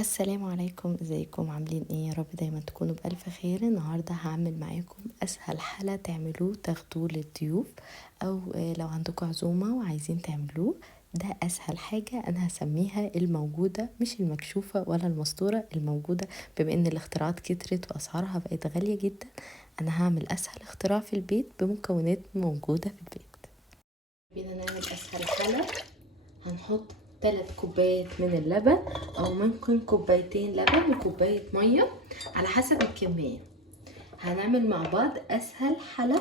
السلام عليكم، ازيكم عاملين ايه؟ يا رب دايما تكونوا بألف خير. النهاردة هعمل معاكم اسهل حلا تعملوه تاخدوه للضيوف او لو عندكم عزومة وعايزين تعملوه. ده اسهل حاجة انا هسميها الموجودة، مش المكشوفة ولا المسطورة، الموجودة. بما ان الاختراعات كترت واسعارها بقت غالية جدا، انا هعمل اسهل اختراع في البيت بمكونات موجودة في البيت. بينا نعمل اسهل حلا. هنحط 3 كوبايات من اللبن، او ممكن كوبايتين لبن وكوبايه ميه على حسب الكميه. هنعمل مع بعض اسهل حلا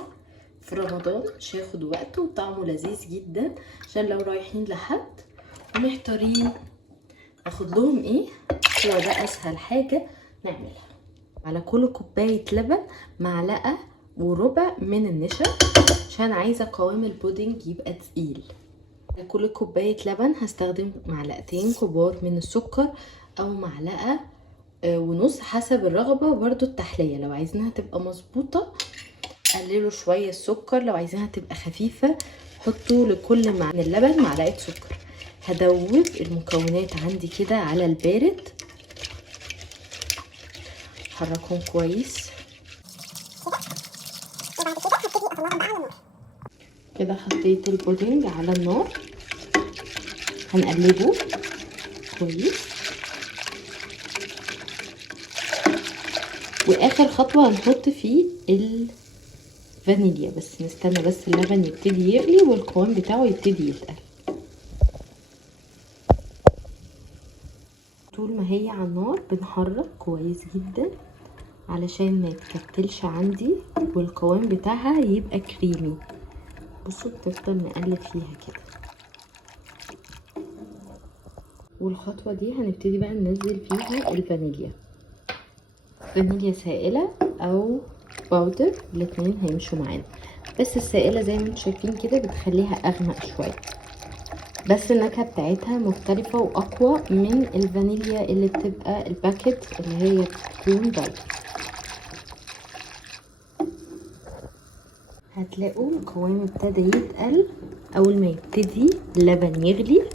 في رمضان، مش هياخد وقت وطعمه لذيذ جدا، عشان لو رايحين لحد ومحتارين اخد لهم ايه، هو ده اسهل حاجه نعملها. على كل كوبايه لبن معلقه وربع من النشا، عشان عايزه قوام البودنج يبقى تقيل. لكل كوباية لبن هستخدم معلقتين كبار من السكر، او معلقة ونص حسب الرغبة. برضو التحلية لو عايزينها تبقى مظبوطة قللوا شوية السكر، لو عايزينها تبقى خفيفة حطوا لكل من اللبن معلقة سكر. هدوب المكونات عندي كده على البارد، حركهم كويس كده. حطيت البودنج على النار، هنقلبه كويس. واخر خطوه هنحط فيه الفانيليا، بس نستنى بس اللبن يبتدي يغلي والقوام بتاعه يبتدي يتقل. طول ما هي على النار بنحرك كويس جدا علشان ما يتكتلش عندي والقوام بتاعها يبقى كريمي. بصوا بتفضل نقلب فيها كده. والخطوه دي هنبتدي بقى ننزل فيها الفانيليا، فانيليا سائله او باودر، الاتنين هيمشوا معانا. بس السائله زي ما انتم شايفين كده بتخليها اغمق شويه، بس النكهه بتاعتها مختلفه واقوى من الفانيليا اللي بتبقى الباكت اللي هي بتكون باودر. هتلاقوا القوام ابتدى يتقل اول ما يبتدي اللبن يغلي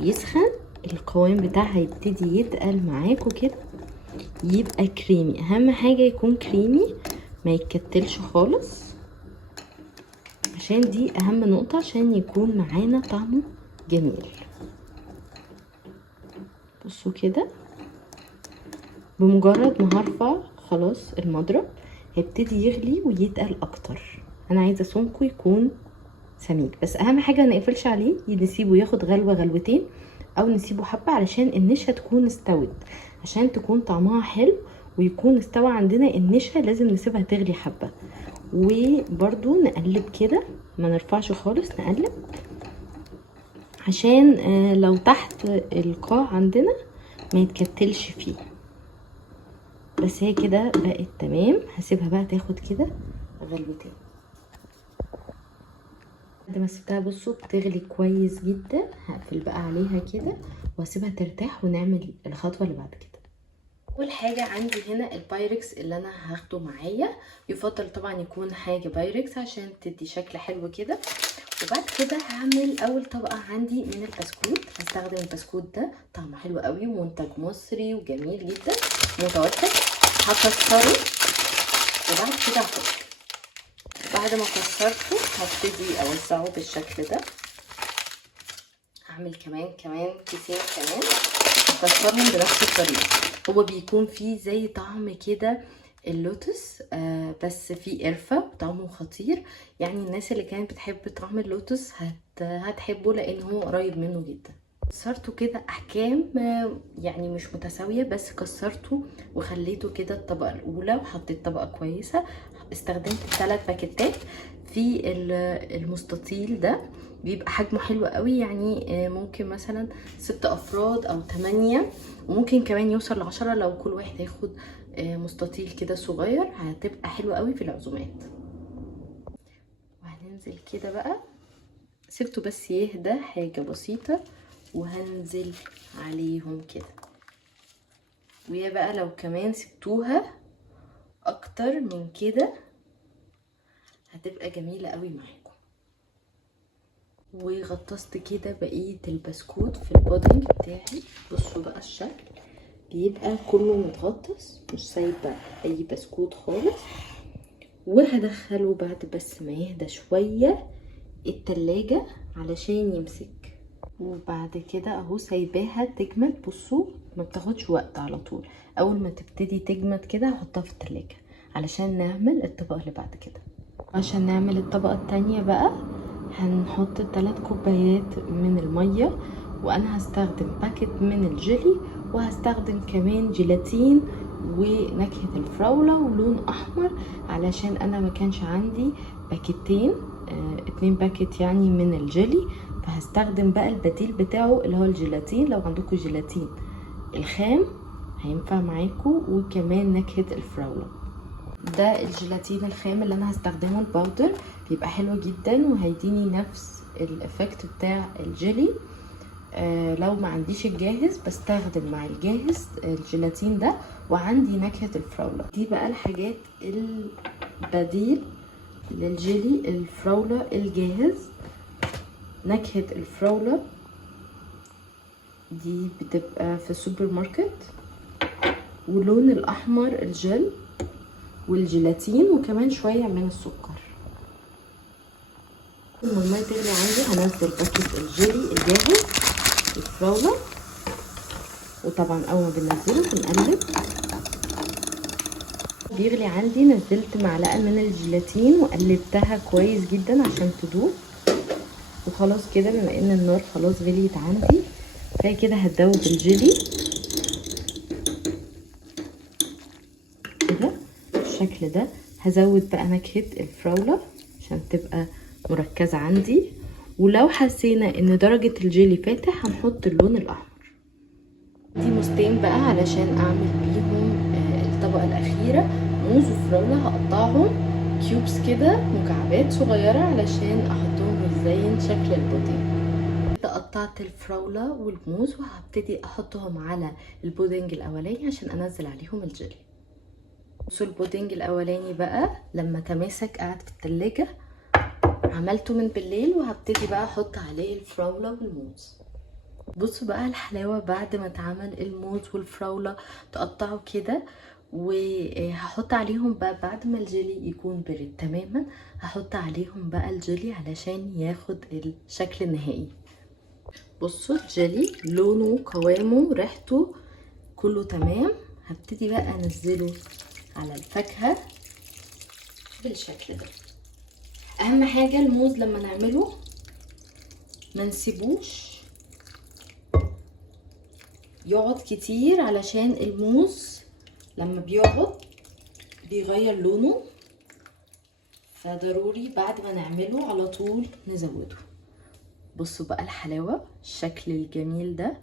ويسخن، القوام بتاعها يبتدي يتقل معاكوا كده يبقى كريمي. اهم حاجه يكون كريمي، ما يتكتلش خالص، عشان دي اهم نقطه عشان يكون معانا طعمه جميل. بصوا كده، بمجرد ما هرفع خلاص المضرب هيبتدي يغلي ويتقل اكتر. انا عايزه سمكه يكون سميك، بس اهم حاجه ما نقفلش عليه، نسيبه ياخد غلوه غلوتين او نسيبه حبه علشان النشا تكون استوت، عشان تكون طعمها حلو ويكون استوى عندنا النشا لازم نسيبها تغلي حبه. وبرده نقلب كده، ما نرفعش خالص، نقلب عشان لو تحت القاع عندنا ما يتكتلش فيه. بس هي كده بقت تمام، هسيبها بقى تاخد كده غلوتين. بعد ما سبتها بصوا بتغلي كويس جدا، هقفل بقى عليها كده واسيبها ترتاح ونعمل الخطوه اللي بعد كده. اول حاجه عندي هنا البايركس اللي انا هاخده معايا، يفضل طبعا يكون حاجه بايركس عشان تدي شكل حلو كده. وبعد كده هعمل اول طبقه عندي من البسكوت. هستخدم البسكوت ده طعمه حلو قوي ومنتج مصري وجميل جدا متوفر. هكسره وبعد كده هحط. بعد ما كسرته هبتدي اوزعه بالشكل ده. هعمل كمان كيسين كمان اكسرهم بنفس الطريقه. هو بيكون فيه زي طعم كده اللوتس بس فيه قرفه وطعمه خطير، يعني الناس اللي كانت بتحب طعم اللوتس هتحبه لان هو قريب منه جدا. كسرته كده احكام يعني مش متساويه، بس كسرته وخليته كده الطبقه الاولى وحطيت طبقه كويسه. استخدمت 3 باكيتات في المستطيل ده، بيبقى حجمه حلو قوي، يعني ممكن مثلا 6 افراد او 8، وممكن كمان يوصل ل10 لو كل واحد هياخد مستطيل كده صغير، هتبقى حلوه قوي في العزومات. وهننزل كده بقى، سيبته بس يهدى حاجه بسيطه وهنزل عليهم كده. ويا بقى لو كمان سبتوها اكتر من كده هتبقى جميله قوي معاكم. وغطست كده بقيه البسكوت في البودنج بتاعي. بصوا بقى الشكل بيبقى كله متغطس، مش سايبه اي بسكوت خالص. وهدخله بعد بس ما يهدى شويه التلاجة علشان يمسك. وبعد كده اهو سايباها تجمد. بصوا ما بتاخدش وقت، على طول اول ما تبتدي تجمد كده هحطها في التلاجة علشان نعمل الطبقة اللي بعد كده. عشان نعمل الطبقة التانية بقى هنحط 3 كوبايات من المية، وانا هستخدم باكت من الجيلي، وهستخدم كمان جيلاتين ونكهة الفراولة ولون احمر، علشان انا ما كانش عندي باكتين 2 باكت يعني من الجيلي، فهستخدم بقى البديل بتاعه اللي هو الجيلاتين. لو عندكم جيلاتين الخام هينفع معاكم، وكمان نكهة الفراولة. ده الجيلاتين الخام اللي انا هستخدمه الباودر، بيبقى حلو جدا وهيديني نفس الافكت بتاع الجيلي. لو ما عنديش الجاهز بستخدم مع الجاهز الجيلاتين ده، وعندي نكهة الفراولة. دي بقى الحاجات البديل للجيلي الفراولة الجاهز. نكهة الفراولة دي بتبقى في السوبر ماركت، ولون الاحمر الجل والجيلاتين، وكمان شوية من السكر. لما المية تغلي عندي هنزل باكيت الجيلي الجاهز الفراولة، وطبعا اول ما بننزله بنقلب. بيغلي عندي نزلت معلقة من الجيلاتين وقلبتها كويس جدا عشان تدوب. وخلاص كده بما ان النار خلاص غليت عندي، فهي كده هتدوب الجيلي كده بالشكل ده. هزود بقى نكهة الفراولة عشان تبقى مركزة عندي، ولو حسينا ان درجة الجيلي فاتح هنحط اللون الاحمر. دي موزتين بقى علشان اعمل بيهم الطبقة الاخيرة. موز وفراولة هقطعهم كيوبس كده، مكعبات صغيرة، علشان احطهم وازين شكل البودنج. قطعت الفراولة والموز وهبتدي احطهم على البودنج الاولاني عشان انزل عليهم الجيلي. بصوا البودنج الاولاني بقى لما تماسك قعد في التلاجة، عملته من بالليل، وهبتدي بقى احط عليه الفراولة والموز. بصوا بقى الحلاوة بعد ما اتعمل الموز والفراولة تقطعوا كده، وهحط عليهم بقى بعد ما الجيلي يكون برد تماما، هحط عليهم بقى الجيلي علشان ياخد الشكل النهائي. بصوا الجيلي لونه قوامه ريحته كله تمام. هبتدي بقى انزله على الفاكهة بالشكل ده. اهم حاجة الموز لما نعمله ما نسيبوش يقعد كتير، علشان الموز لما بيقعد بيغير لونه، فضروري بعد ما نعمله على طول نزوده. بصوا بقى الحلاوة، الشكل الجميل ده،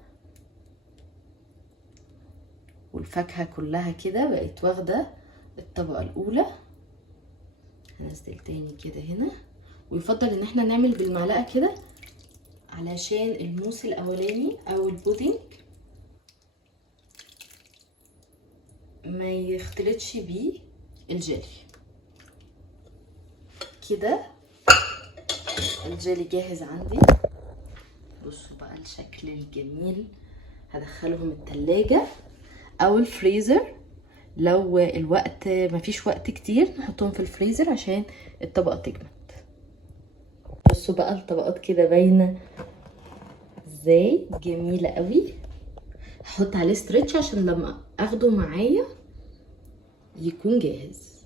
والفاكهة كلها كده بقت واخدة الطبقة الاولى. هنزل تاني كده هنا، ويفضل ان احنا نعمل بالمعلقة كده علشان الموس الاولاني او البودنج ما يختلطش بيه الجيلي. كده الجيلي جاهز عندي. بصوا بقى الشكل الجميل. هدخلهم التلاجة او الفريزر، لو الوقت مفيش وقت كتير نحطهم في الفريزر عشان الطبقة تجمد. بصوا بقى الطبقات كده باينة ازاي، جميلة قوي. هحط عليه ستريتش عشان لما اخده معايا يكون جاهز.